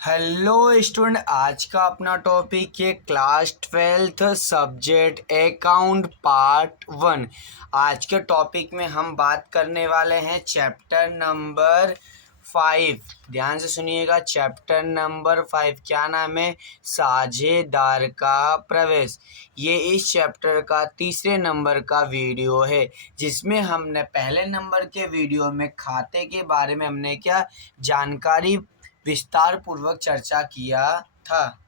Hello student, आज का अपना टॉपिक है class 12th subject account part 1। आज के टॉपिक में हम बात करने वाले हैं चैप्टर नंबर 5। ध्यान से सुनिएगा, चैप्टर नंबर 5 क्या नाम है? साझेदार का प्रवेश। ये इस चैप्टर का तीसरे नंबर का वीडियो है, जिसमें हमने पहले नंबर के वीडियो में खाते के बारे में हमने क्या जानकारी विस्तार पूर्वक चर्चा किया था।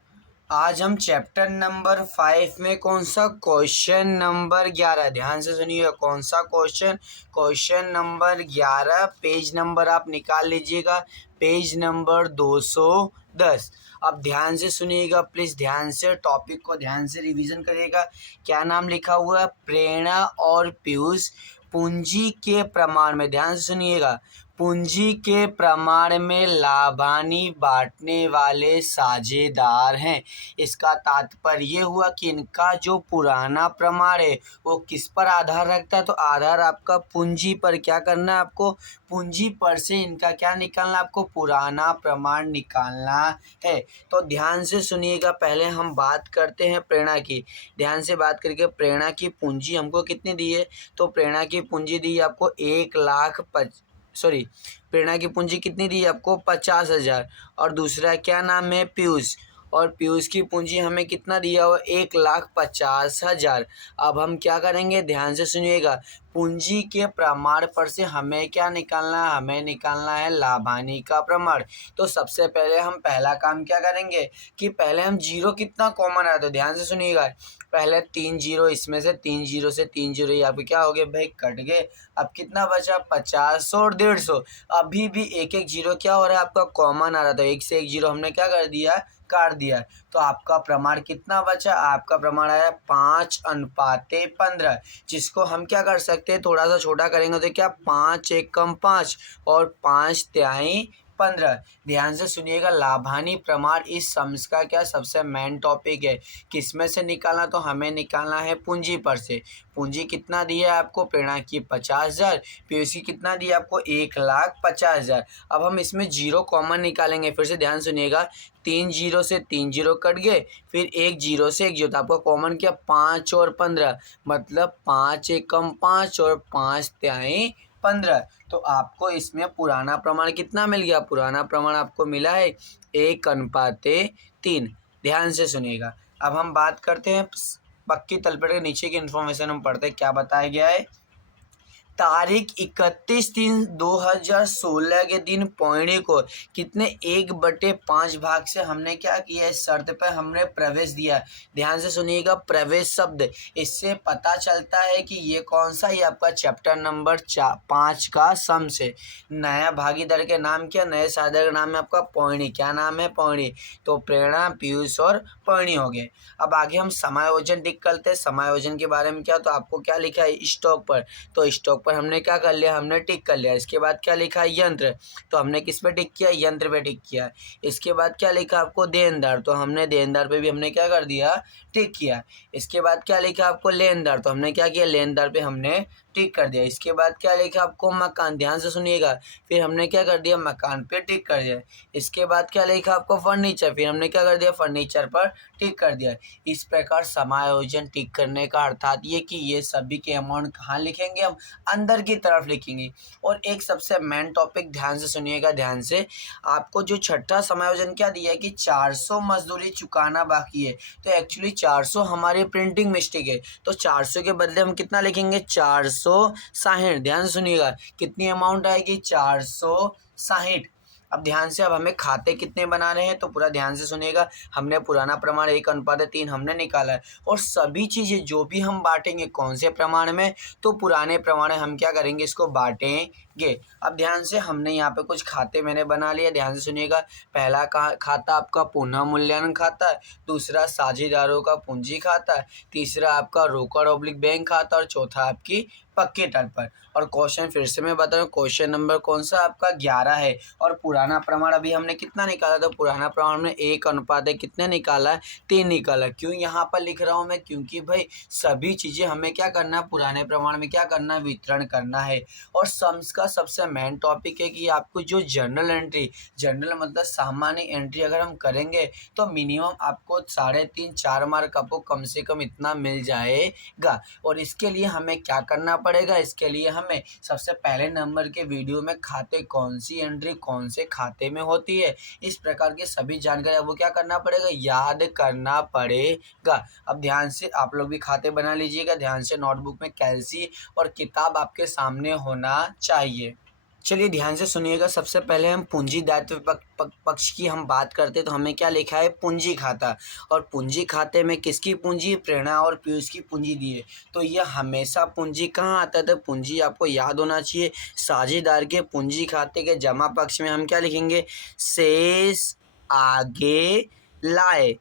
आज हम चैप्टर नंबर 5 में कौन सा क्वेश्चन नंबर 11, ध्यान से सुनिएगा, कौन सा क्वेश्चन नंबर 11, पेज नंबर आप निकाल लीजिएगा, पेज नंबर 210। अब ध्यान से सुनिएगा, प्लीज़ ध्यान से टॉपिक को ध्यान से रिवीजन करिएगा। क्या नाम लिखा हुआ है? प्रेरणा और पीयूष पूंजी के प्रमाण में, ध्यान से सुनिएगा, पूंजी के प्रमाण में लाभानी बांटने वाले साझेदार हैं। इसका तात्पर्य ये हुआ कि इनका जो पुराना प्रमाण है वो किस पर आधार रखता है? तो आधार आपका पूंजी पर। क्या करना है आपको? पूंजी पर से इनका क्या निकालना? आपको पुराना प्रमाण निकालना है। तो ध्यान से सुनिएगा, पहले हम बात करते हैं प्रेरणा की। ध्यान से बात करके, प्रेरणा की पूंजी हमको कितनी दी है? तो प्रेरणा की पूंजी दी है आपको प्रेरणा की पूंजी कितनी दी है आपको? 50,000। और दूसरा क्या नाम है? पीयूष। और पीयूष की पूंजी हमें कितना दिया हुआ? 1,50,000। अब हम क्या करेंगे? ध्यान से सुनिएगा, पूंजी के प्रमाण पर से हमें क्या निकालना है? हमें निकालना है लाभानी का प्रमाण। तो सबसे पहले हम पहला काम क्या करेंगे कि पहले हम जीरो कितना कॉमन आया, तो ध्यान से सुनिएगा, पहले 3 जीरो, इसमें से 3 जीरो से 3 जीरो यहाँ पे क्या हो गए भाई? कट गए। अब कितना बचा? 50 और 150। अभी भी एक एक जीरो क्या हो रहा है आपका? कॉमन आ रहा था। एक से एक जीरो हमने क्या कर दिया? काट दिया। तो आपका प्रमाण कितना बचा? आपका प्रमाण आया 5:15, जिसको हम क्या कर सकते हैं? थोड़ा सा छोटा करेंगे तो क्या? 5 एक कम 5 और 5 तिहाई 15। ध्यान से सुनिएगा, लाभानी प्रमाण इस सम्स का क्या सबसे मेन टॉपिक है। किसमें से निकालना? तो हमें निकालना है पूंजी पर से। पूंजी कितना दिया है आपको? प्रेरणा की 50,000। पीयूष की कितना दिया आपको? 1,50,000। अब हम इसमें जीरो कॉमन निकालेंगे। फिर से ध्यान सुनिएगा, 3 जीरो से 3 जीरो कट गए, फिर एक जीरो से एक जीरो, तो आपका कॉमन क्या? 5 और 15, मतलब 5 एक कम 5 और 5 तिहाई 15। तो आपको इसमें पुराना प्रमाण कितना मिल गया? पुराना प्रमाण आपको मिला है 1:3। ध्यान से सुनिएगा, अब हम बात करते हैं पक्की तलपट के नीचे की इन्फॉर्मेशन हम पढ़ते हैं। क्या बताया गया है? तारीख 31/3/2016 के दिन पौने को कितने 1/5 भाग से हमने क्या किया? इस शर्त पे हमने प्रवेश दिया। ध्यान से सुनिएगा, प्रवेश शब्द, इससे पता चलता है कि ये कौन सा? ये आपका चैप्टर नंबर 5 का सम से। नया भागीदार के नाम क्या? नए साझेदार का नाम है आपका पौनी। क्या नाम है? पौनी। तो प्रेरणा, पीयूष और पौनी हो गए। अब आगे हम समायोजन टिक करते हैं। समायोजन के बारे में क्या? तो आपको क्या लिखा है स्टॉक पर? तो स्टॉक पर हमने क्या कर लिया? हमने टिक कर लिया। इसके बाद क्या लिखा है? यंत्र। तो हमने किस पे टिक किया? यंत्र पे टिक किया। इसके बाद क्या लिखा आपको? देनदार। तो हमने देनदार पे भी हमने क्या कर दिया? टिक किया। इसके बाद क्या लिखा आपको? लेनदार। तो हमने क्या किया? लेनदार पे हमने टिक कर दिया। इसके बाद क्या लिखा आपको? मकान। ध्यान से सुनिएगा, फिर हमने क्या कर दिया? मकान पे टिक कर दिया। इसके बाद क्या लिखा आपको? फर्नीचर। फिर हमने क्या कर दिया? फर्नीचर पर टिक कर दिया। इस प्रकार समायोजन टिक करने का अर्थात ये कि ये सभी के अमाउंट कहाँ लिखेंगे? हम अंदर की तरफ लिखेंगे। और एक सबसे मेन टॉपिक ध्यान से सुनिएगा, ध्यान से, आपको जो छठा समायोजन क्या दिया है कि 400 मजदूरी चुकाना बाकी है। तो एक्चुअली 400 हमारी प्रिंटिंग मिस्टेक है, तो 400 के बदले हम कितना लिखेंगे? 460। ध्यान से सुनिएगा, कितनी अमाउंट आएगी? 460। अब ध्यान से, अब हमें खाते कितने बना रहे हैं? तो पूरा ध्यान से सुनिएगा, हमने पुराना प्रमाण 1:3 हमने निकाला है। और सभी चीज़ें जो भी हम बांटेंगे कौन से प्रमाण में? तो पुराने प्रमाण हम क्या करेंगे? इसको बांटेंगे। अब ध्यान से, हमने यहाँ पे कुछ खाते मैंने बना लिए। ध्यान से सुनिएगा, पहला खाता आपका पुनः मूल्यांकन खाता है, दूसरा साझेदारों का पूंजी खाता है, तीसरा आपका रोकड़ ऑब्लिक बैंक खाता और चौथा आपकी पक्के तल पर। और क्वेश्चन फिर से मैं बता रहा हूँ, क्वेश्चन नंबर कौन सा आपका 11 है। और पुराना प्रमाण अभी हमने कितना निकाला था, पुराना प्रमाण में 1 अनुपात है कितने निकाला है, 3 निकाला। क्यों यहाँ पर लिख रहा हूँ मैं, क्योंकि भाई सभी चीज़ें हमें क्या करना है, पुराने प्रमाण में क्या करना है, वितरण करना है। और सम्स का सबसे मेन टॉपिक है कि आपको जो जर्नल एंट्री, जर्नल मतलब सामान्य एंट्री अगर हम करेंगे तो मिनिमम आपको 3.5-4 मार्क आपको कम से कम इतना मिल जाएगा। और इसके लिए हमें क्या करना पड़ेगा, इसके लिए हमें सबसे पहले नंबर के वीडियो में खाते कौन सी एंट्री कौन से खाते में होती है, इस प्रकार की सभी जानकारी आपको क्या करना पड़ेगा, याद करना पड़ेगा। अब ध्यान से आप लोग भी खाते बना लीजिएगा, ध्यान से नोटबुक में कैलसी और किताब आपके सामने होना चाहिए। चलिए ध्यान से सुनिएगा, सबसे पहले हम पूंजी दायित्व पक्ष की हम बात करते हैं तो हमें क्या लिखा है, पूंजी खाता। और पूंजी खाते में किसकी पूंजी, प्रेरणा और पीयूष की पूंजी दी है। तो यह हमेशा पूंजी कहाँ आता है, तो पूंजी आपको याद होना चाहिए, साझेदार के पूंजी खाते के जमा पक्ष में हम क्या लिखेंगे, शेष आगे लाए,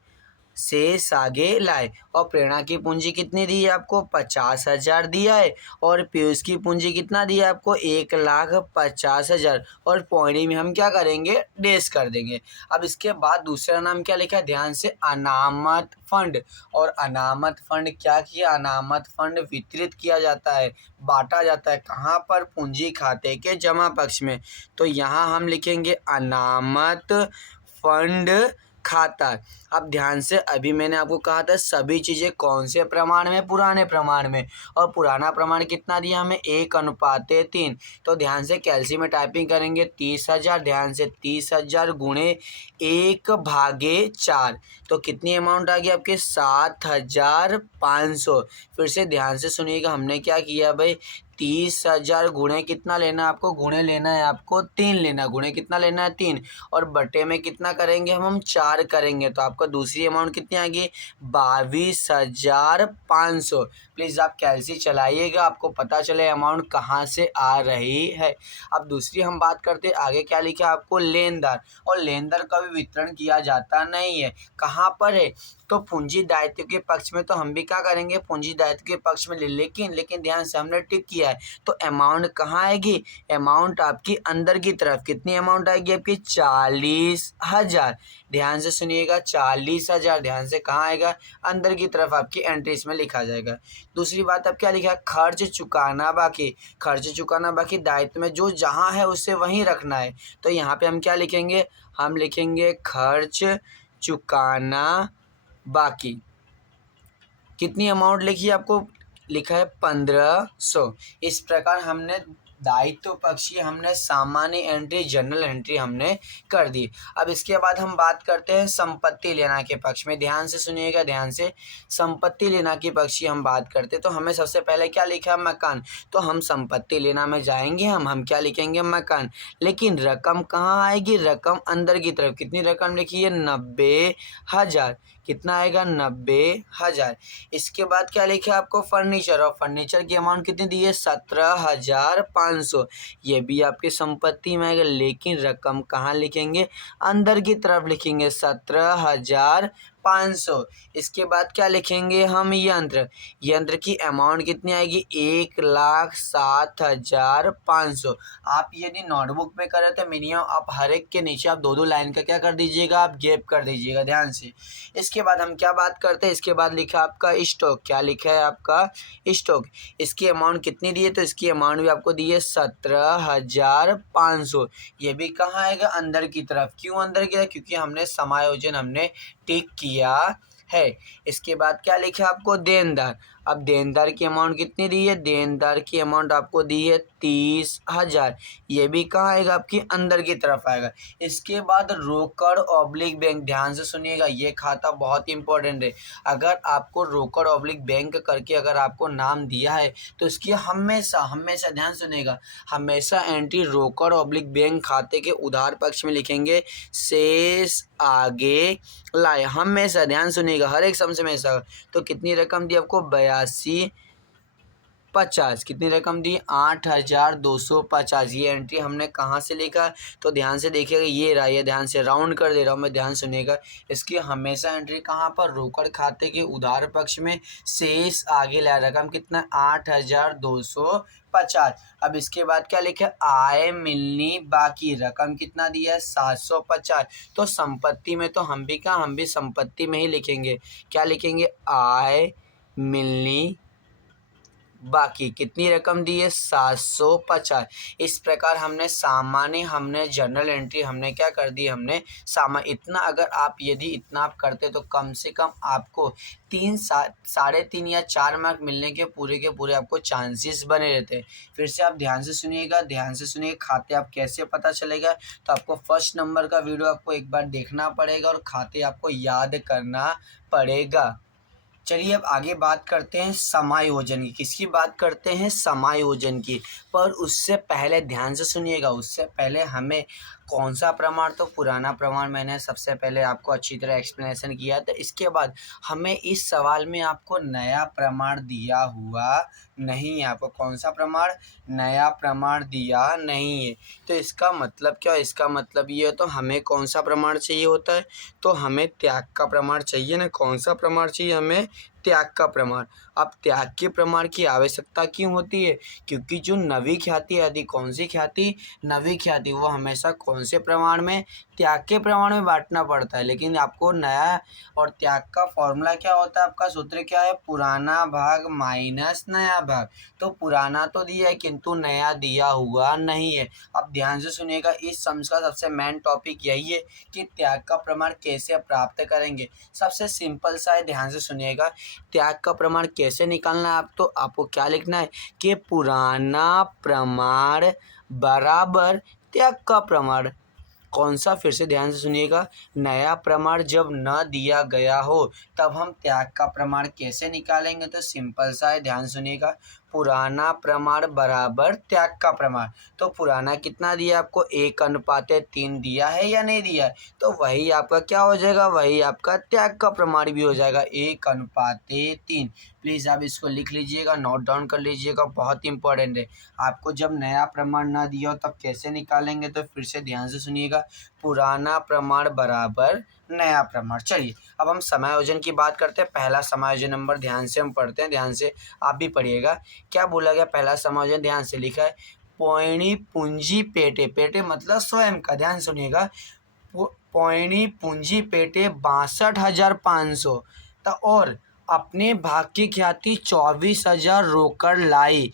शेष आगे लाए। और प्रेरणा की पूंजी कितनी दी है आपको, 50,000 दिया है। और पीयूष की पूंजी कितना दिया है आपको, 1,50,000। और पौनी में हम क्या करेंगे, डेस कर देंगे। अब इसके बाद दूसरा नाम क्या लिखा है, ध्यान से, अनामत फंड। और अनामत फंड क्या किया, अनामत फंड वितरित किया जाता है, बांटा जाता है कहाँ पर, पूंजी खाते के जमा पक्ष में। तो यहाँ हम लिखेंगे अनामत फंड खाता। अब ध्यान से, अभी मैंने आपको कहा था सभी चीज़ें कौन से प्रमाण में, पुराने प्रमाण में। और पुराना प्रमाण कितना दिया हमें, 1:3। तो ध्यान से कैलसी में टाइपिंग करेंगे 30,000, ध्यान से 30,000 गुणे 1/4। तो कितनी अमाउंट आ गई आपके, 7,500। फिर से ध्यान से सुनिएगा, हमने क्या किया भाई, 30,000 गुणे कितना लेना है आपको, गुणे लेना है आपको 3 लेना, गुणे कितना लेना है 3। और बटे में कितना करेंगे हम 4 करेंगे। तो आपका दूसरी अमाउंट कितनी आ गई, 22,500। प्लीज़ आप कैलसी चलाइएगा, आपको पता चले अमाउंट कहाँ से आ रही है। अब दूसरी हम बात करते हैं, आगे क्या लिखा है आपको, लेनदार। और लेनदार का भी वितरण किया जाता नहीं है, कहाँ पर है, तो पूंजी दायित्व के पक्ष में। तो हम भी क्या करेंगे, पूंजी दायित्व के पक्ष में लेकिन ध्यान से हमने टिक किया है। तो अमाउंट कहाँ आएगी, अमाउंट आपकी अंदर की तरफ, कितनी अमाउंट आएगी आपकी, 40,000। ध्यान से सुनिएगा, 40,000 ध्यान से कहाँ आएगा, अंदर की तरफ आपकी एंट्रीज में लिखा जाएगा। दूसरी बात अब क्या लिखा है, खर्च चुकाना बाकी। खर्च चुकाना बाकी दायित्व में जो जहाँ है उससे वहीं रखना है। तो यहाँ पे हम क्या लिखेंगे, हम लिखेंगे खर्च चुकाना बाकी। कितनी अमाउंट लिखी है आपको, लिखा है 1,500। इस प्रकार हमने दायित्व पक्ष की हमने सामान्य एंट्री, जनरल एंट्री हमने कर दी। अब इसके बाद हम बात करते हैं संपत्ति लेना के पक्ष में, ध्यान से सुनिएगा, ध्यान से। संपत्ति लेना के पक्ष की हम बात करते हैं तो हमें सबसे पहले क्या लिखा है, मकान। तो हम संपत्ति लेना में जाएंगे, हम क्या लिखेंगे, मकान। लेकिन रकम कहाँ आएगी, रकम अंदर की तरफ। कितनी रकम लिखी है, 90,000। कितना आएगा, 90,000। इसके बाद क्या लिखा है आपको, फर्नीचर। और फर्नीचर की अमाउंट कितनी दी है, 17,500। ये भी आपकी संपत्ति में आएगा, लेकिन रकम कहाँ लिखेंगे, अंदर की तरफ लिखेंगे, 17,500। इसके बाद क्या लिखेंगे हम, यंत्र। यंत्र की अमाउंट कितनी आएगी, 1,07,500। आप यदि नोटबुक में करें तो मिनिमम आप हर एक के नीचे आप 2-2 लाइन का क्या कर दीजिएगा, आप गैप कर दीजिएगा, ध्यान से। इसके बाद हम क्या बात करते हैं, इसके बाद लिखा आपका स्टॉक। क्या लिखा है आपका, स्टॉक। इसकी अमाउंट कितनी दी है, तो इसकी अमाउंट भी आपको दी है 17,500। ये भी कहाँ आएगा, अंदर की तरफ। क्यों अंदर की तरफ, क्योंकि हमने समायोजन हमने टिक किया है। इसके बाद क्या लिखा आपको, देनदार। अब देनदार की अमाउंट कितनी दी है, देनदार की अमाउंट आपको दी है 30,000। ये भी कहाँ आएगा, आपकी अंदर की तरफ आएगा। इसके बाद रोकड़ ऑब्लिक बैंक, ध्यान से सुनिएगा, ये खाता बहुत इंपॉर्टेंट है। अगर आपको रोकड़ ऑब्लिक बैंक करके अगर आपको नाम दिया है तो इसकी हमेशा हमेशा ध्यान सुनिएगा, हमेशा एंट्री रोकड़ ऑब्लिक बैंक खाते के उधार पक्ष में लिखेंगे, शेष आगे लाए। हमेशा ध्यान सुनिएगा, हर एक सम से हमेशा। तो कितनी रकम दी आपको, 82 50। कितनी रकम दी? 8,250। ये एंट्री हमने कहाँ से लिखा? तो ध्यान से देखिएगा, ये रहा, ये ध्यान से राउंड कर दे रहा हूँ मैं, ध्यान सुनिएगा। इसकी हमेशा एंट्री कहाँ पर? रोकड़ खाते के उधार पक्ष में शेष आगे ला। रकम कितना? 8,250। अब इसके बाद क्या लिखा? आय मिलनी बाकी। रकम कितना दिया है? 750। तो संपत्ति में तो हम भी संपत्ति में ही लिखेंगे। क्या लिखेंगे? आय मिलनी बाकी। कितनी रकम दी है? 750। इस प्रकार हमने जनरल एंट्री हमने क्या कर दी? हमने इतना, अगर आप यदि इतना आप करते तो कम से कम आपको 3, 3.5 या 4 मार्क मिलने के पूरे आपको चांसेस बने रहते। फिर से आप ध्यान से सुनिएगा, खाते आप कैसे पता चलेगा। तो आपको फर्स्ट नंबर का वीडियो आपको एक बार देखना पड़ेगा और खाते आपको याद करना पड़ेगा। चलिए अब आगे बात करते हैं समायोजन की। किसकी बात करते हैं? समायोजन की। पर उससे पहले ध्यान से सुनिएगा, उससे पहले हमें कौन सा प्रमाण? तो पुराना प्रमाण मैंने सबसे पहले आपको अच्छी तरह एक्सप्लेनेशन किया था। इसके बाद हमें इस सवाल में आपको नया प्रमाण दिया हुआ नहीं है। आपको कौन सा प्रमाण? नया प्रमाण दिया नहीं है। तो इसका मतलब क्या? इसका मतलब ये है, तो हमें कौन सा प्रमाण चाहिए होता है? तो हमें त्याग का प्रमाण चाहिए ना। कौन सा प्रमाण चाहिए हमें? त्याग का प्रमाण। अब त्याग के प्रमाण की आवश्यकता क्यों होती है? क्योंकि जो नवी ख्याति आदि, कौन सी ख्याति? नवी ख्याति, वो हमेशा कौन से प्रमाण में? त्याग के प्रमाण में बांटना पड़ता है। लेकिन आपको नया और त्याग का फॉर्मूला क्या होता है? आपका सूत्र क्या है? पुराना भाग माइनस नया भाग। तो पुराना तो दिया है किंतु नया दिया हुआ नहीं है। अब ध्यान से सुनिएगा, इस सम का सबसे मेन टॉपिक यही है कि त्याग का प्रमाण कैसे प्राप्त करेंगे। सबसे सिंपल सा है, ध्यान से सुनिएगा। त्याग का प्रमाण कैसे निकालना है? तो आपको क्या लिखना है कि पुराना प्रमाण बराबर त्याग का प्रमाण। कौन सा? फिर से ध्यान से सुनिएगा, नया प्रमाण जब न दिया गया हो तब हम त्याग का प्रमाण कैसे निकालेंगे? तो सिंपल सा है, ध्यान सुनिएगा। पुराना प्रमाण बराबर त्याग का प्रमाण। तो पुराना कितना दिया आपको? 1:3 दिया है या नहीं दिया है? तो वही आपका क्या हो जाएगा? वही आपका त्याग का प्रमाण भी हो जाएगा, 1:3। प्लीज़ आप इसको लिख लीजिएगा, नोट डाउन कर लीजिएगा, बहुत इंपॉर्टेंट है। आपको जब नया प्रमाण ना दिया हो तब कैसे निकालेंगे? तो फिर से ध्यान से सुनिएगा, पुराना प्रमाण बराबर नया प्रमाण। चलिए अब हम समायोजन की बात करते हैं। पहला समायोजन नंबर ध्यान से हम पढ़ते हैं, ध्यान से आप भी पढ़िएगा। क्या बोला गया? पहला समायोजन ध्यान से लिखा है, पॉइणी पूंजी पेटे। पेटे मतलब स्वयं का, ध्यान सुनिएगा। पॉइणी पूंजी पेटे 62,500 और अपने भाग की ख्याति 24,000 रोकड़ लाई।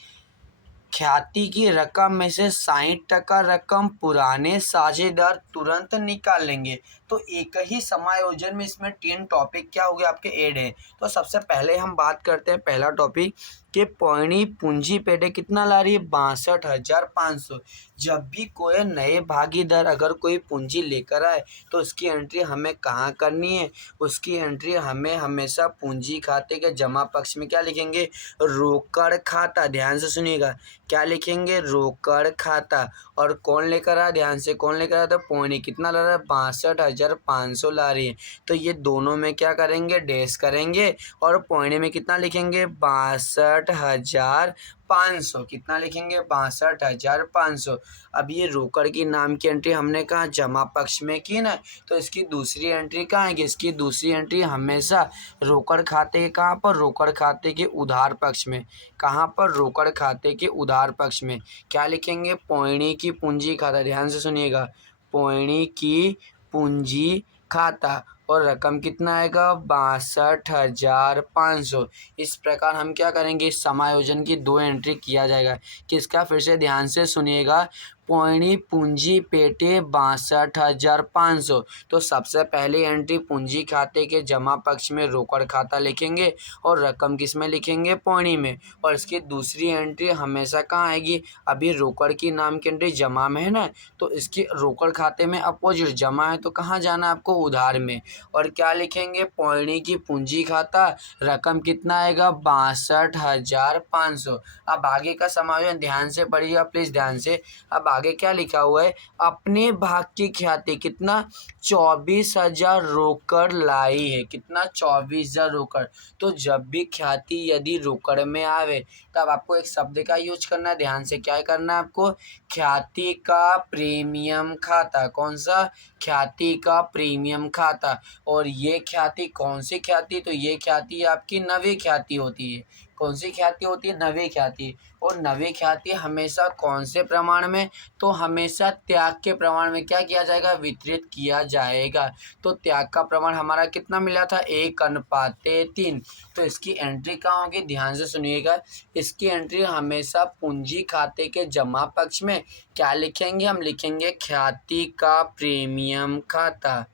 ख्याति की रकम में से 60% रकम पुराने साझेदार तुरंत निकाल लेंगे। तो एक ही समायोजन में इसमें 3 टॉपिक क्या हो गए आपके ऐड हैं। तो सबसे पहले हम बात करते हैं पहला टॉपिक कि पॉइणी पूंजी पेटे कितना ला रही है? 62,500। जब भी कोई नए भागीदार अगर कोई पूंजी लेकर आए तो उसकी एंट्री हमें कहाँ करनी है? उसकी एंट्री हमें हमेशा पूंजी खाते के जमा पक्ष में क्या लिखेंगे? रोकड़ खाता। ध्यान से सुनिएगा, क्या लिखेंगे? रोकड़ खाता। और कौन लेकर आया? ध्यान से, कौन लेकर आया? तो पौनी कितना ला रहा है? 62,500 ला रही है। तो ये दोनों में क्या करेंगे? डैश करेंगे और पौने में कितना लिखेंगे? 62,500। कितना लिखेंगे? 62,500। अब ये रोकड़ की नाम की एंट्री हमने कहा जमा पक्ष में की ना, तो इसकी दूसरी एंट्री कहाँ आएगी? इसकी दूसरी एंट्री हमेशा रोकड़ खाते के कहाँ पर? रोकड़ खाते के उधार पक्ष में। कहाँ पर? रोकड़ खाते के उधार पक्ष में। क्या लिखेंगे? पौनी की पूंजी खाता। ध्यान से सुनिएगा, पौनी की पूंजी खाता और रकम कितना आएगा? 62,500। इस प्रकार हम क्या करेंगे? इस समायोजन की 2 एंट्री किया जाएगा। किसका? फिर से ध्यान से सुनिएगा, पौनी पूंजी पेटे 62,500। तो सबसे पहली एंट्री पूंजी खाते के जमा पक्ष में रोकड़ खाता लिखेंगे और रकम किस में लिखेंगे? पौनी में। और इसकी दूसरी एंट्री हमेशा कहाँ आएगी? अभी रोकड़ की नाम की एंट्री जमा में है ना, तो इसकी रोकड़ खाते में अपोजिट जमा है, तो कहाँ जाना है आपको? उधार में। और क्या लिखेंगे? पौनी की पूंजी खाता, रकम कितना आएगा? 62,500। अब आगे का समायोजन ध्यान से पढ़िएगा प्लीज़, ध्यान से। अब आगे क्या लिखा हुआ है, अपने भाग की ख्याति कितना 24,000 रोकड़ लाई है। कितना 24,000 रोकड़। तो जब भी ख्याति यदि रोकड़ में आवे तब आपको एक शब्द का यूज करना है। ध्यान से क्या करना है आपको, ख्याति का प्रीमियम खाता। कौन सा, ख्याति का प्रीमियम खाता। और ये ख्याति कौन सी ख्याति, तो ये ख्याति आपकी नवी ख्याति होती है। कौन सी ख्याति होती है, नवी ख्याति। और नवी ख्याति हमेशा कौन से प्रमाण में, तो हमेशा त्याग के प्रमाण में क्या किया जाएगा, वितरित किया जाएगा। तो त्याग का प्रमाण हमारा कितना मिला था, 1:3। तो इसकी एंट्री कहाँ होगी, ध्यान से सुनिएगा। इसकी एंट्री हमेशा पूंजी खाते के जमा पक्ष में क्या लिखेंगे, हम लिखेंगे ख्याति का प्रीमियम खाता।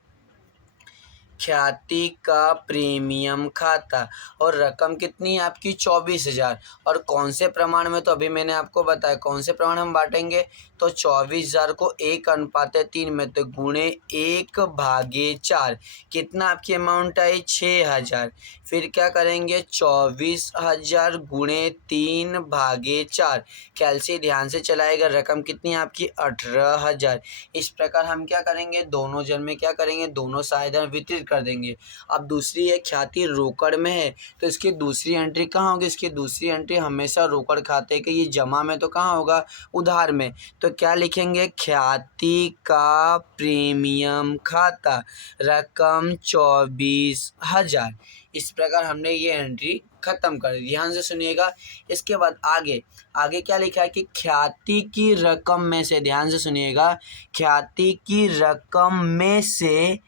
ख्याति का प्रीमियम खाता। और रकम कितनी है आपकी 24,000। और कौन से प्रमाण में, तो अभी मैंने आपको बताया कौन से प्रमाण हम बांटेंगे। तो 24,000 को 1:3 में तो गुणे 1/4। कितना आपकी अमाउंट आई, 6,000। फिर क्या करेंगे, 24,000 गुणे 3/4। कैलसी ध्यान से चलाएगा। रकम कितनी है आपकी 18,000। इस प्रकार हम क्या करेंगे, दोनों जन में क्या करेंगे, दोनों सहायता वितरित कर देंगे। अब दूसरी एक ख्याति रोकड़ में है तो इसकी दूसरी एंट्री कहाँ होगी, इसकी दूसरी एंट्री हमेशा रोकड़ खाते के, ये जमा में तो कहाँ होगा, उधार में। तो क्या लिखेंगे, ख्याति का प्रीमियम खाता, रकम 24,000। इस प्रकार हमने ये एंट्री खत्म कर दी। ध्यान से सुनिएगा। इसके बाद आगे आगे क्या लिखा है कि ख्याति की रकम में से, ध्यान से सुनिएगा, ख्याति की रकम में से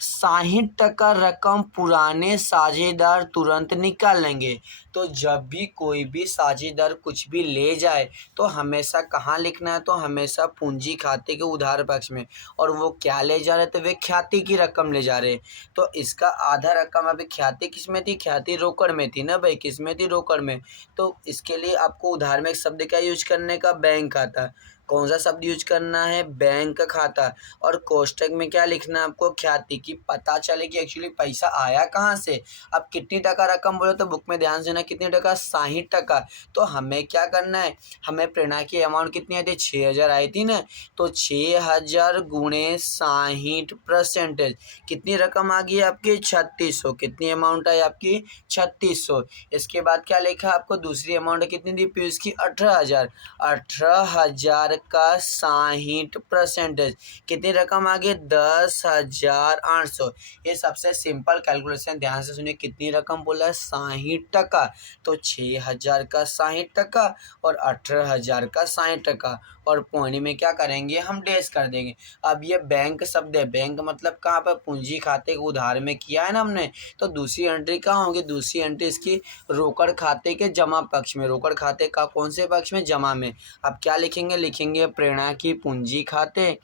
60% रकम पुराने साझेदार तुरंत निकाल लेंगे। तो जब भी कोई भी साझेदार कुछ भी ले जाए तो हमेशा कहाँ लिखना है, तो हमेशा पूंजी खाते के उधार पक्ष में। और वो क्या ले जा रहे थे, वे ख्याति की रकम ले जा रहे। तो इसका आधा रकम अभी ख्याति किस में थी, ख्याति रोकड़ में थी ना भाई, किस में थी, रोकड़ में। तो इसके लिए आपको उधार में एक शब्द क्या यूज करने का, बैंक खाता। कौन सा शब्द यूज करना है, बैंक खाता। और कोष्टक में क्या लिखना है आपको, ख्याति की। पता चले कि एक्चुअली पैसा आया कहाँ से। अब कितनी टका रकम बोले तो बुक में ध्यान से ना, कितनी टका, 60%। तो हमें क्या करना है, हमें प्रेरणा की अमाउंट कितनी आई थी, 6,000 आई थी ना। तो 6,000 गुणे 60%, कितनी रकम आ गई आपकी, 3,600। कितनी अमाउंट आई आपकी, 3,600। इसके बाद क्या लिखा आपको, दूसरी अमाउंट कितनी दी पीयूष की, 18,000। 18,000 का 60%, कितनी रकम आ गई, 10,800। ये सबसे सिंपल कैलकुलेशन। ध्यान से सुनिए, कितनी रकम बोला है, 60%। तो 6,000 का 60% और 18,000 का 60%। और पौने में क्या करेंगे, हम डैश कर देंगे। अब ये बैंक शब्द है, बैंक मतलब कहाँ पर, पूंजी खाते को उधार में किया है ना हमने। तो दूसरी एंट्री कहाँ होगी, दूसरी एंट्री इसकी रोकड़ खाते के जमा पक्ष में। रोकड़ खाते का कौन से पक्ष में, जमा में। अब क्या लिखेंगे, लिखेंगे प्रेरणा की पूंजी खाते,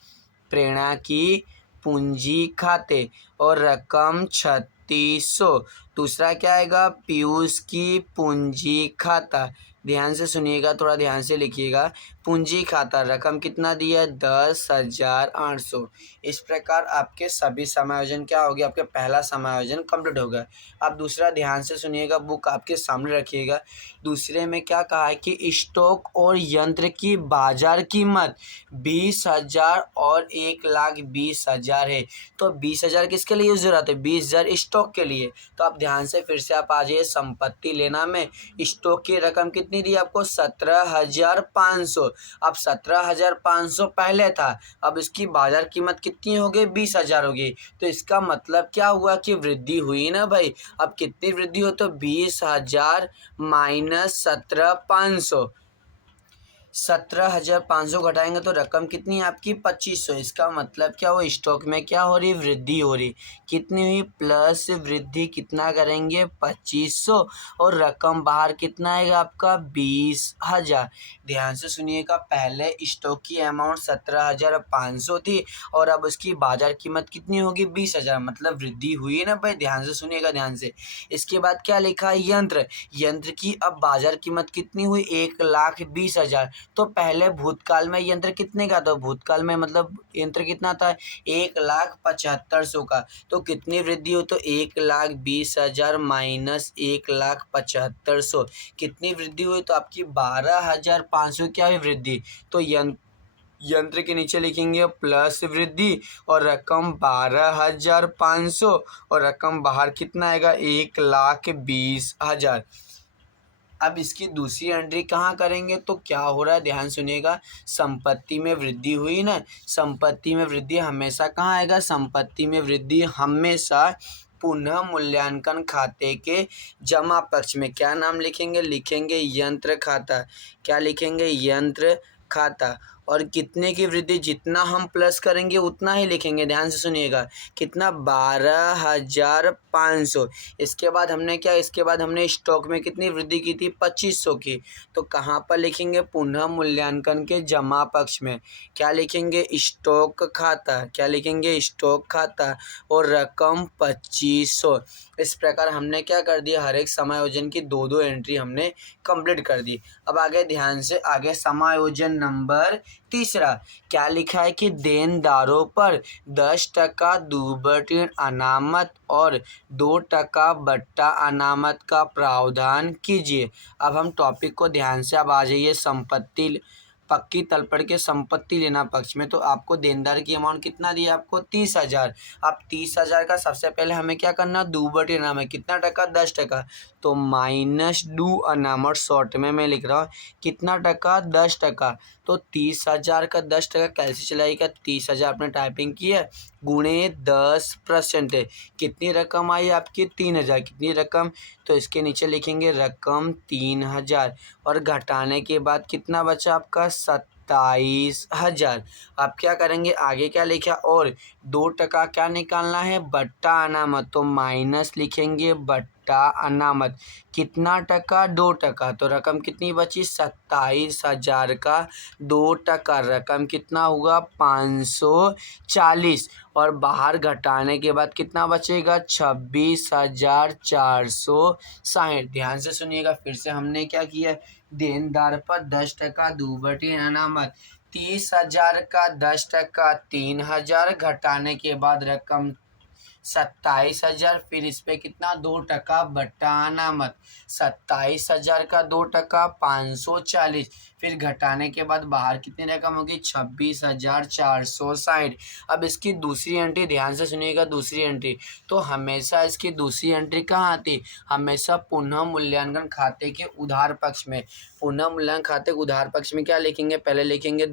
प्रेरणा की पूंजी खाते। और रकम 3,600। दूसरा क्या आएगा, पीयूष की पूंजी खाता। ध्यान से सुनिएगा, थोड़ा ध्यान से लिखिएगा। पूंजी खाता, रकम कितना दिया है, 10,800। इस प्रकार आपके सभी समायोजन क्या हो गया, आपके पहला समायोजन कंप्लीट हो गया। अब दूसरा ध्यान से सुनिएगा, बुक आपके सामने रखिएगा। दूसरे में क्या कहा है कि स्टॉक और यंत्र की बाजार कीमत 20,000 और 1,20,000 है। तो 20,000 किसके लिए यूज हो रहा था, 20,000 स्टॉक के लिए। तो आप ध्यान से फिर से आप आ जाइए संपत्ति लेना में। स्टॉक की रकम कितनी दी आपको, 17,500। अब 17,500 पहले था, अब इसकी बाजार कीमत कितनी हो गई, 20,000 हो गई। तो इसका मतलब क्या हुआ कि वृद्धि हुई ना भाई। अब कितनी वृद्धि हो, तो 20,000 माइनस 17,500। 17,500 घटाएंगे तो रकम कितनी है आपकी, 2,500। इसका मतलब क्या हुआ, स्टॉक में क्या हो रही, वृद्धि हो रही। कितनी हुई, प्लस वृद्धि कितना करेंगे, 2,500। और रकम बाहर कितना आएगा आपका, 20,000। ध्यान से सुनिएगा, पहले स्टॉक की अमाउंट 17,500 थी और अब उसकी बाजार कीमत कितनी होगी, 20,000। मतलब वृद्धि हुई है ना भाई, ध्यान से सुनिएगा, ध्यान से। इसके बाद क्या लिखा है, यंत्र। यंत्र की अब बाजार कीमत कितनी हुई, 1,20,000। तो पहले भूतकाल में यंत्र कितने का था, भूतकाल में मतलब यंत्र कितना था, 1,75,000 का। तो कितनी वृद्धि हो, तो 1,20,000 माइनस 1,75,000 कितनी वृद्धि हुई, तो आपकी 12,500 क्या हुई वृद्धि। तो यंत्र के नीचे लिखेंगे प्लस वृद्धि और रकम 12,500 और रकम बाहर कितना आएगा 1,20,000। अब इसकी दूसरी एंट्री कहाँ करेंगे तो क्या हो रहा है ध्यान सुनिएगा। संपत्ति में वृद्धि हुई ना, संपत्ति में वृद्धि हमेशा कहाँ आएगा, संपत्ति में वृद्धि हमेशा पुनः मूल्यांकन खाते के जमा पक्ष में क्या नाम लिखेंगे, लिखेंगे यंत्र खाता। क्या लिखेंगे, यंत्र खाता। और कितने की वृद्धि, जितना हम प्लस करेंगे उतना ही लिखेंगे, ध्यान से सुनिएगा। कितना, 12,500। इसके बाद हमने क्या, इसके बाद हमने स्टॉक में कितनी वृद्धि की थी, 2,500 की। तो कहाँ पर लिखेंगे, पुनः मूल्यांकन के जमा पक्ष में। क्या लिखेंगे, स्टॉक खाता। क्या लिखेंगे, स्टॉक खाता और रकम 2,500। इस प्रकार हमने क्या कर दिया, हर एक समायोजन की दो दो एंट्री हमने कंप्लीट कर दी। अब आगे ध्यान से, आगे समायोजन नंबर तीसरा क्या लिखा है कि देनदारों पर 10% दूरबीन अनामत और 2% बट्टा अनामत का प्रावधान कीजिए। अब हम टॉपिक को ध्यान से, अब आ जाइए संपत्ति पक्की तल पड़ के संपत्ति लेना पक्ष में। तो आपको देनदार की अमाउंट कितना दिया, आपको 30,000। अब 30,000 का सबसे पहले हमें क्या करना, दूबटे नाम है, कितना टका, 10%। तो माइनस डू अनामत, शॉर्ट में मैं लिख रहा हूँ कितना टका, 10%। तो 30,000 का 10% कैसे चलाएगा, 30,000 आपने टाइपिंग की है गुणे 10% है। कितनी रकम आई आपकी, 3,000। कितनी रकम, तो इसके नीचे लिखेंगे रकम 3,000 और घटाने के बाद कितना बचा आपका, 27,000। आप क्या करेंगे, आगे क्या लिखा, और 2% क्या निकालना है, बट्टा अनामत। तो माइनस लिखेंगे बट्टा अनामत। कितना टका, 2%। तो रकम कितनी बची, 27,000 का 2%। रकम कितना हुआ, 540। और बाहर घटाने के बाद कितना बचेगा, 26,460। ध्यान से सुनिएगा, फिर से हमने क्या किया, देनदार पर 10% दूबटे अनामत, 30,000 का 10%, 3,000 घटाने के बाद रकम 27,000। फिर इस पे कितना, 2% बट्टा अनामत, 27,000 का 2%, 540। फिर घटाने के बाद बाहर कितनी रकम होगी, 26,460। अब इसकी दूसरी एंट्री ध्यान से सुनिएगा, दूसरी एंट्री तो हमेशा इसकी दूसरी एंट्री कहाँ आती, हमेशा पुनः मूल्यांकन खाते के उधार पक्ष में। पुनः मूल्यांकन खाते के उधार पक्ष में क्या लिखेंगे, पहले लिखेंगे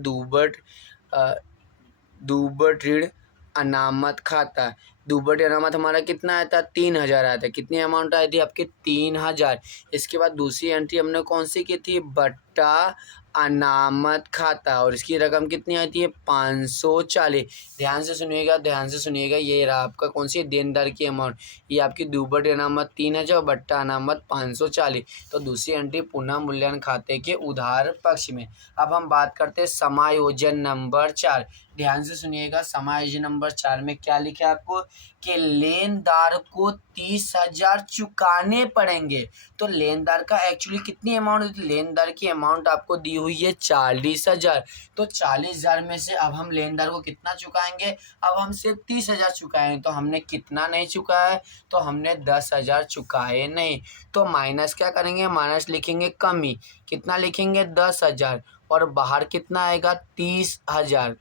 दूबट ऋण अनामत खाता। दूबट अनामत हमारा कितना आया था, 3,000 आया था। कितनी अमाउंट आई थी आपकी, 3,000। इसके बाद दूसरी एंट्री हमने कौन सी की थी, बट्टा अनामत खाता और इसकी रकम कितनी आई थी, 540। ध्यान से सुनिएगा, ध्यान से सुनिएगा, ये रहा आपका कौन सी, देनदार की अमाउंट। ये आपकी दूबट अनामत 3,000 और बट्टा अनामत 540। तो दूसरी एंट्री पुनः मूल्यांकन खाते के उधार पक्ष में। अब हम बात करते हैं समायोजन नंबर 4। ध्यान से सुनिएगा, समायोजन नंबर 4 में क्या लिखा है आपको कि लेनदार को 30,000 चुकाने पड़ेंगे। तो लेनदार का एक्चुअली कितनी अमाउंट, लेनदार की अमाउंट आपको दी हुई है 40,000। तो 40,000 में से अब हम लेनदार को कितना चुकाएंगे, अब हम सिर्फ 30,000 चुकाएंगे। तो हमने कितना नहीं चुकाया है, तो हमने 10,000 चुकाए नहीं। तो माइनस क्या करेंगे, माइनस लिखेंगे कमी। कितना लिखेंगे, 10,000 और बाहर कितना आएगा, 30,000।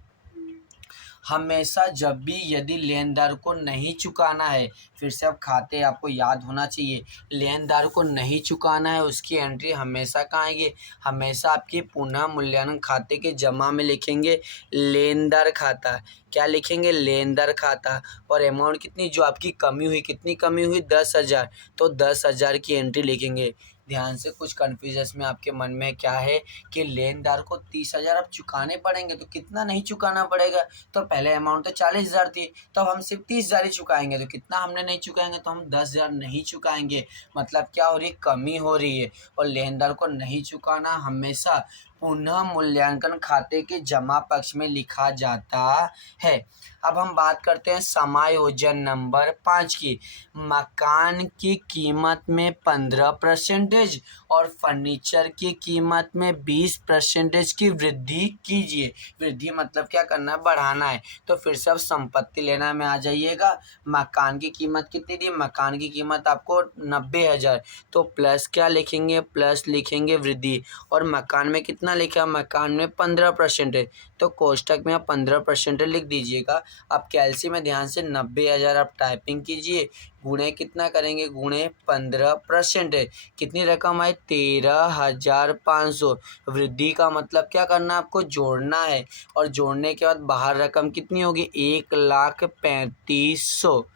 हमेशा जब भी यदि लेनदार को नहीं चुकाना है, फिर से अब खाते आपको याद होना चाहिए, लेनदार को नहीं चुकाना है उसकी एंट्री हमेशा कहाँ आएगी, हमेशा आपकी पुनः मूल्यांकन खाते के जमा में लिखेंगे लेनदार खाता। क्या लिखेंगे, लेनदार खाता। और अमाउंट कितनी, जो आपकी कमी हुई, कितनी कमी हुई, 10,000। तो 10,000 की एंट्री लिखेंगे। ध्यान से, कुछ कन्फ्यूजन्स में आपके मन में क्या है कि लेनदार को 30,000 अब चुकाने पड़ेंगे, तो कितना नहीं चुकाना पड़ेगा, तो पहले अमाउंट तो 40,000 थी, तो अब हम सिर्फ 30,000 ही चुकाएंगे। तो कितना हमने नहीं चुकाएंगे, तो हम 10,000 नहीं चुकाएंगे। मतलब क्या हो रही है, कमी हो रही है। और लेनदार को नहीं चुकाना हमेशा पुनः मूल्यांकन खाते के जमा पक्ष में लिखा जाता है। अब हम बात करते हैं समायोजन नंबर 5 की। मकान की कीमत में 15% और फर्नीचर की कीमत में 20% की वृद्धि कीजिए। वृद्धि मतलब क्या करना है, बढ़ाना है। तो फिर से अब संपत्ति लेना में आ जाइएगा। मकान की कीमत कितनी थी, मकान की कीमत आपको 90,000। तो प्लस क्या लिखेंगे, प्लस लिखेंगे वृद्धि। और मकान में कितना कितना लिखा है, मकान में 15% है, तो कोष्टक में आप 15% लिख दीजिएगा। अब कैलसी में ध्यान से 90,000 आप टाइपिंग कीजिए, गुणे कितना करेंगे, गुणे 15% है, कितनी रकम आई 13,500। वृद्धि का मतलब क्या करना है, आपको जोड़ना है, और जोड़ने के बाद बाहर रकम कितनी होगी 1,35,100।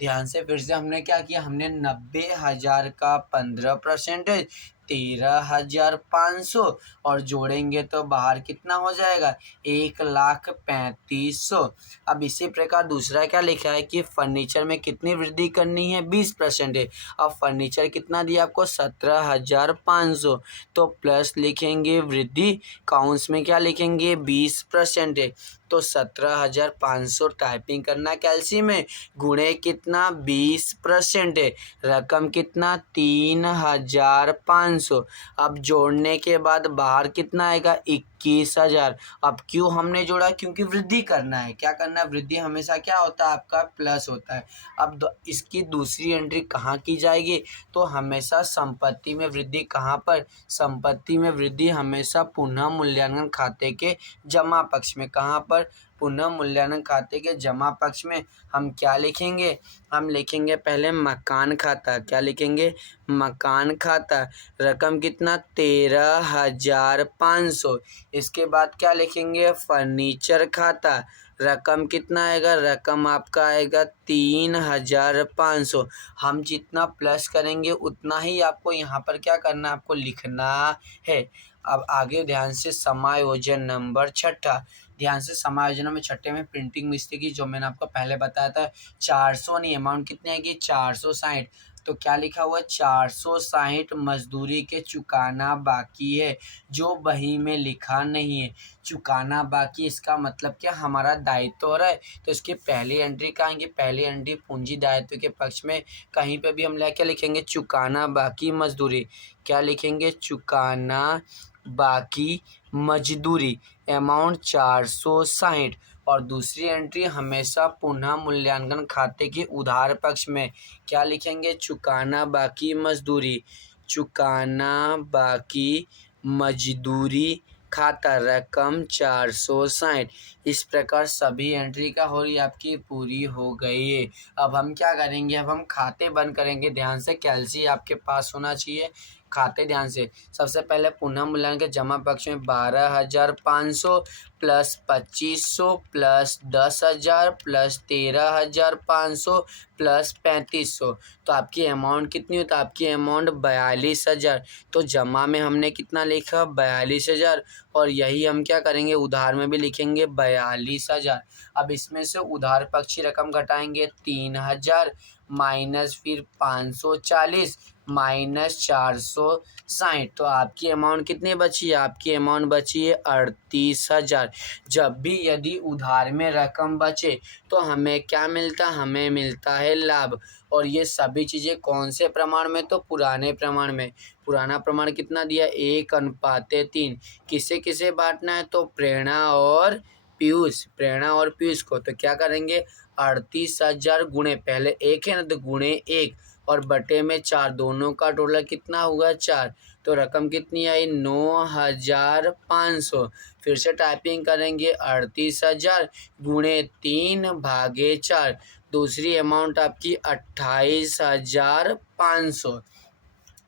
ध्यान से फिर से हमने क्या किया, हमने 90,000 का 15% है 13,500, और जोड़ेंगे तो बाहर कितना हो जाएगा 1,35,100। अब इसी प्रकार दूसरा क्या लिखा है कि फर्नीचर में कितनी वृद्धि करनी है 20% है। अब फर्नीचर कितना दिया आपको 17,500, तो प्लस लिखेंगे वृद्धि, काउंस में क्या लिखेंगे 20% है, तो 17,500 टाइपिंग करना कैलसी में, गुणे कितना 20% है, रकम कितना 3,500। अब जोड़ने के बाद बाहर कितना आएगा 21,000। अब क्यों हमने जोड़ा, क्योंकि वृद्धि करना है, क्या करना है, वृद्धि हमेशा क्या होता है आपका प्लस होता है। अब इसकी दूसरी एंट्री कहाँ की जाएगी, तो हमेशा संपत्ति में वृद्धि कहाँ पर, संपत्ति में वृद्धि हमेशा पुनः मूल्यांकन खाते के जमा पक्ष में, कहाँ पर, पुनः मूल्यांकन खाते के जमा पक्ष में। हम क्या लिखेंगे, हम लिखेंगे पहले मकान खाता, क्या लिखेंगे, मकान खाता, रकम कितना 13,500। इसके बाद क्या लिखेंगे, फर्नीचर खाता, रकम कितना आएगा, रकम आपका आएगा 3,500। हम जितना प्लस करेंगे उतना ही आपको यहाँ पर क्या करना, आपको लिखना है। अब आगे ध्यान से समायोजन नंबर छठा, ध्यान से समायोजन में छठे में प्रिंटिंग मिस्टेक, जो मैंने आपको पहले बताया था 400 नहीं, अमाउंट कितनी आएगी 460। तो क्या लिखा हुआ है 460 मजदूरी के चुकाना बाकी है, जो बही में लिखा नहीं है। चुकाना बाकी, इसका मतलब क्या, हमारा दायित्व हो रहा है, तो इसकी पहली एंट्री कहाँ आएंगी, पहली एंट्री पूंजी दायित्व के पक्ष में, कहीं पे भी हम क्या लिखेंगे, चुकाना बाकी मजदूरी, क्या लिखेंगे, चुकाना बाकी मजदूरी, अमाउंट 460। और दूसरी एंट्री हमेशा पुनः मूल्यांकन खाते के उधार पक्ष में, क्या लिखेंगे, चुकाना बाकी मजदूरी, चुकाना बाकी मजदूरी खाता, रकम 460। इस प्रकार सभी एंट्री का हो रही आपकी पूरी हो गई है। अब हम क्या करेंगे, अब हम खाते बंद करेंगे। ध्यान से कैलसी आपके पास होना चाहिए, खाते ध्यान से। सबसे पहले पुनः मूल्यांकन के जमा पक्ष में 12,500 प्लस 2,500 प्लस 10,000 प्लस 13,500 प्लस 3,500, तो आपकी अमाउंट कितनी होती है, आपकी अमाउंट 42,000। तो जमा में हमने कितना लिखा 42,000, और यही हम क्या करेंगे उधार में भी लिखेंगे 42,000। अब इसमें से उधार पक्ष की रकम घटाएंगे 3,000 माइनस फिर 540 माइनस 460, तो आपकी अमाउंट कितनी बची है, आपकी अमाउंट बची है 38,000। जब भी यदि उधार में रकम बचे तो हमें क्या मिलता, हमें मिलता है लाभ। और ये सभी चीज़ें कौन से प्रमाण में, तो पुराने प्रमाण में। पुराना प्रमाण कितना दिया 1:3। किसे किसे बांटना है, तो प्रेरणा और पीयूष, प्रेरणा और पीयूष को। तो क्या करेंगे 38,000 गुणे, पहले एक है ना तो गुणे 1 और बटे में 4, दोनों का टोटल कितना होगा 4, तो रकम कितनी आई 9,500। फिर से टाइपिंग करेंगे 38,000 गुणे 3/4, दूसरी अमाउंट आपकी 28,500।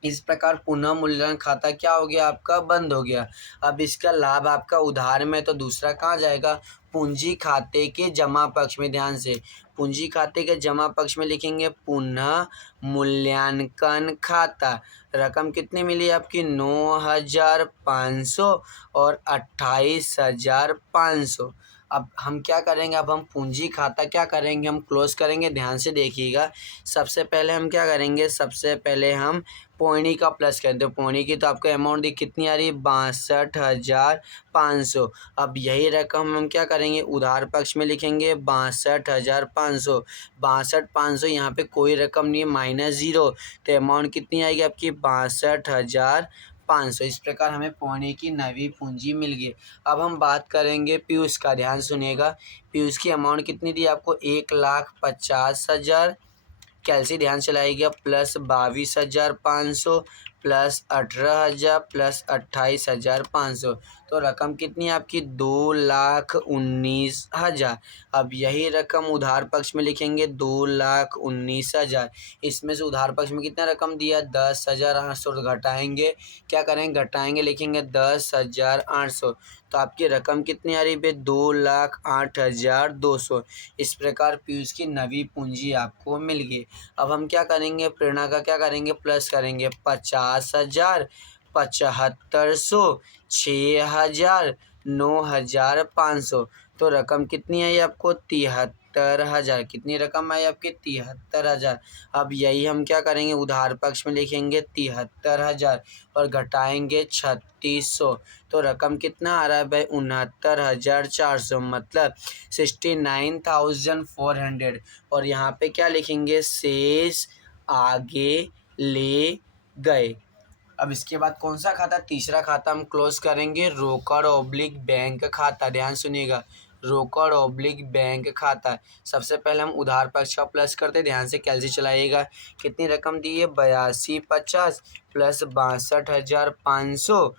इस प्रकार पुनः मूल्यांकन खाता क्या हो गया आपका, बंद हो गया। अब इसका लाभ आपका उधार में, तो दूसरा कहाँ जाएगा, पूंजी खाते के जमा पक्ष में। ध्यान से पूंजी खाते के जमा पक्ष में लिखेंगे पुनः मूल्यांकन खाता, रकम कितनी मिली आपकी 9,500 और 28,500। अब हम क्या करेंगे, अब हम पूंजी खाता क्या करेंगे, हम क्लोज करेंगे। ध्यान से देखिएगा, सबसे पहले हम क्या करेंगे, सबसे पहले हम पौनी का प्लस करते हैं। पौनी की तो आपको अमाउंट कितनी आ रही है 62,500। अब यही रकम हम क्या करेंगे उधार पक्ष में लिखेंगे 62,500। 62,500 यहाँ पे कोई रकम नहीं है, -0, तो अमाउंट कितनी आएगी आपकी 62,500। इस प्रकार हमें पौने की नवी पूंजी मिल गई। अब हम बात करेंगे पीयूष का, ध्यान सुनिएगा। पीयूष की अमाउंट कितनी दी आपको 1,50,000, कैलसी ध्यान चलाइएगा, प्लस 22,500 प्लस 18,000 प्लस 28,500। तो रकम कितनी है आपकी 2,19,000। अब यही रकम उधार पक्ष में लिखेंगे 2,19,000। इसमें से उधार पक्ष में कितना रकम दिया 10,800। घटाएंगे, क्या करेंगे घटाएंगे, लिखेंगे 10,800। तो आपकी रकम कितनी आ रही है 2,08,200। इस प्रकार पीयूष की नवी पूंजी आपको मिल गई। अब हम क्या करेंगे, प्रेरणा का क्या करेंगे, प्लस करेंगे 50,000, 7,500, 6,000, 9,500। तो रकम कितनी आई आपको 73,000। कितनी रकम आई आपकी 73,000। अब यही हम क्या करेंगे, उधार पक्ष में लिखेंगे 73,000 और घटाएंगे 3,600। तो रकम कितना आ रहा है भाई 69,400, मतलब 69,400। और यहाँ पे क्या लिखेंगे, शेष आगे ले गए। अब इसके बाद कौन सा खाता, तीसरा खाता हम क्लोज करेंगे, रोकड़ ऑब्लिक बैंक खाता। ध्यान सुनिएगा, रोकड़ ऑब्लिक बैंक खाता। सबसे पहले हम उधार पक्ष का प्लस करते, ध्यान से कैलसी चलाइएगा। कितनी रकम दी है 82,50 प्लस 62,500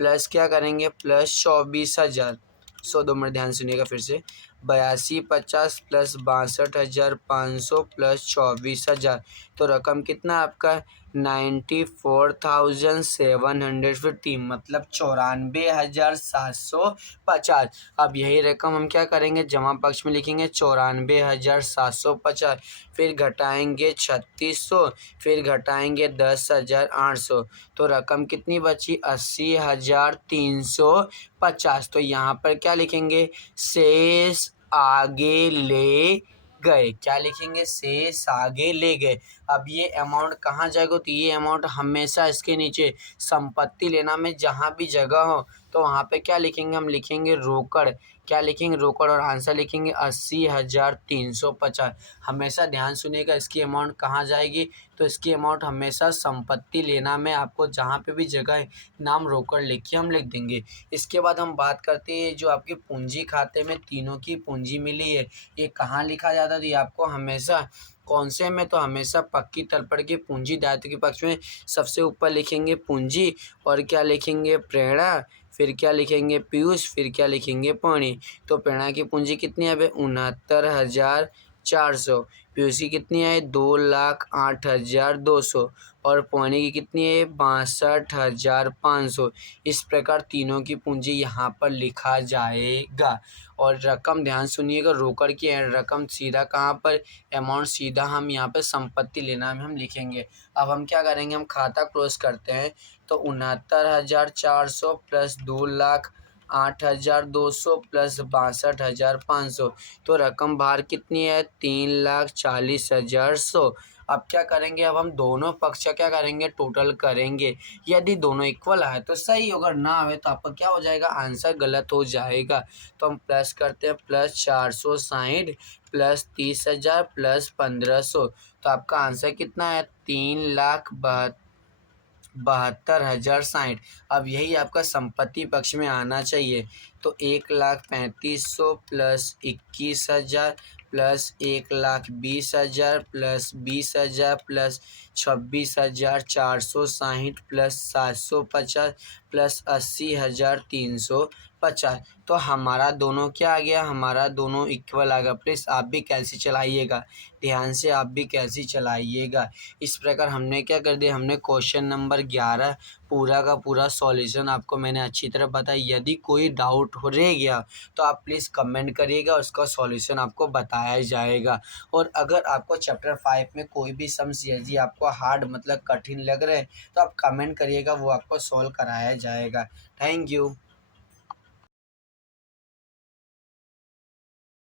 प्लस क्या करेंगे प्लस 24,000। 2 मिनट ध्यान सुनिएगा फिर से, 82,50 प्लस 62,500 प्लस 24,000। तो रकम कितना आपका 94,750, मतलब 94,750। अब यही रकम हम क्या करेंगे, जमा पक्ष में लिखेंगे 94,750, फिर घटाएंगे 3,600, फिर घटाएंगे 10,800। तो रकम कितनी बची 80,350। तो यहाँ पर क्या लिखेंगे, शेष आगे ले गए। क्या लिखेंगे, शेष आगे ले गए। अब ये अमाउंट कहाँ जाएगा, तो ये अमाउंट हमेशा इसके नीचे संपत्ति लेना में जहाँ भी जगह हो तो वहाँ पे क्या लिखेंगे, हम लिखेंगे रोकड़। क्या लिखेंगे, रोकड़, और आंसर लिखेंगे 80,350। हमेशा ध्यान सुनिएगा, इसकी अमाउंट कहाँ जाएगी, तो इसकी अमाउंट हमेशा संपत्ति लेना में आपको जहाँ पे भी जगह है नाम रोकड़ लिखिए, हम लिख देंगे। इसके बाद हम बात करते हैं जो आपके पूंजी खाते में तीनों की पूंजी मिली है, ये कहाँ लिखा जाता है, तो ये आपको हमेशा कौन से में, तो हमेशा पक्की तलपट के पूंजी दायित्व के पक्ष में सबसे ऊपर लिखेंगे पूंजी, और क्या लिखेंगे प्रेरणा, फिर क्या लिखेंगे पीयूष, फिर क्या लिखेंगे पानी। तो प्रेरणा की पूंजी कितनी है 69,400, पीयूष की कितनी है 2,08,200 और पानी की कितनी है 62,500। इस प्रकार तीनों की पूंजी यहाँ पर लिखा जाएगा। और रकम ध्यान सुनिएगा, रोकड़ की रकम सीधा कहाँ पर, अमाउंट सीधा हम यहाँ पर संपत्ति लेना में हम लिखेंगे। अब हम क्या करेंगे, हम खाता क्लोज करते हैं। तो 69,400 प्लस 2,08,200 प्लस 62,500। तो रकम बाहर कितनी है 3,40,100। अब क्या करेंगे, अब हम दोनों पक्ष का क्या करेंगे, टोटल करेंगे। यदि दोनों इक्वल आए तो सही, अगर ना आए तो आपका क्या हो जाएगा, आंसर गलत हो जाएगा। तो हम प्लस करते हैं, प्लस 460 प्लस 30,000 प्लस 1,500। तो आपका आंसर कितना है 3,72,60। अब यही आपका संपत्ति पक्ष में आना चाहिए। तो 1,35,00 plus 21,000 plus 1,20,000 plus 20,000 plus 26,460 plus 750 plus 80,350। तो हमारा दोनों क्या आ गया, हमारा दोनों इक्वल आ गया। प्लीज़ आप भी कैलसी चलाइएगा, ध्यान से आप भी कैलसी चलाइएगा। इस प्रकार हमने क्या कर दिया, हमने क्वेश्चन नंबर 11 पूरा का पूरा सॉल्यूशन आपको मैंने अच्छी तरह बताया। यदि कोई डाउट हो रह गया तो आप प्लीज़ कमेंट करिएगा, उसका सॉल्यूशन आपको बताया जाएगा। और अगर आपको चैप्टर 5 में कोई भी सम्स यदि आपको हार्ड मतलब कठिन लग रहे हैं तो आप कमेंट करिएगा, वो आपको सॉल्व कराया जाएगा। Thank you.